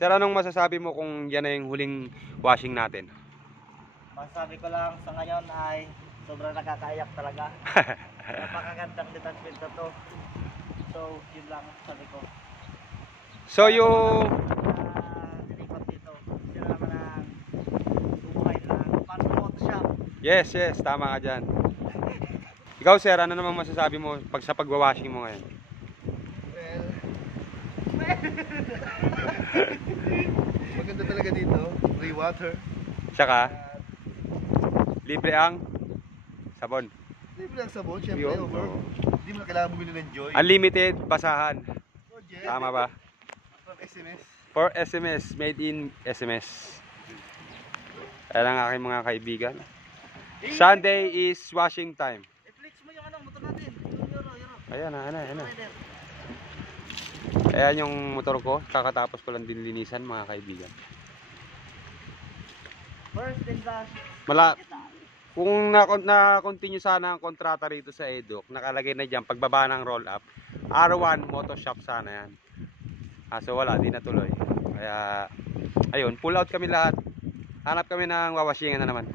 Sir, anong masasabi mo kung yan na yung huling washing natin? Masasabi ko lang sa ngayon ay sobrang nakakaiyak talaga. Napakagandang detachment na to. So, yun lang sabi ko. So yung nilipat dito. Sila naman ang bubuhay na paano Photoshop. yes, tama ka dyan. Ikaw sir, ano naman masasabi mo pag sa pagwawashing mo ngayon? Maganda talaga dito, free water. Tsaka, libre ang sabon. Libre lang sabon, syempre Yun, over. oo. Hindi mo na kailangan bumili ng Joy. Unlimited basahan. Oh, Jen, Tama ba? from SMS. For SMS, made in SMS. Ayan ang aking mga kaibigan. Sunday is washing time. I-flex mo yung motor natin. Euro. Ayan na. Ayan yung motor ko. Kakatapos ko lang din linisan mga kaibigan. First in class. Kung na-continue sana ang kontrata rito sa EDUC, nakalagay na dyan, pagbaba ng roll up, R1 Moto Shop sana yan. So wala, di natuloy. Kaya, ayun, pull out kami lahat. Hanap kami ng wawashingan na naman.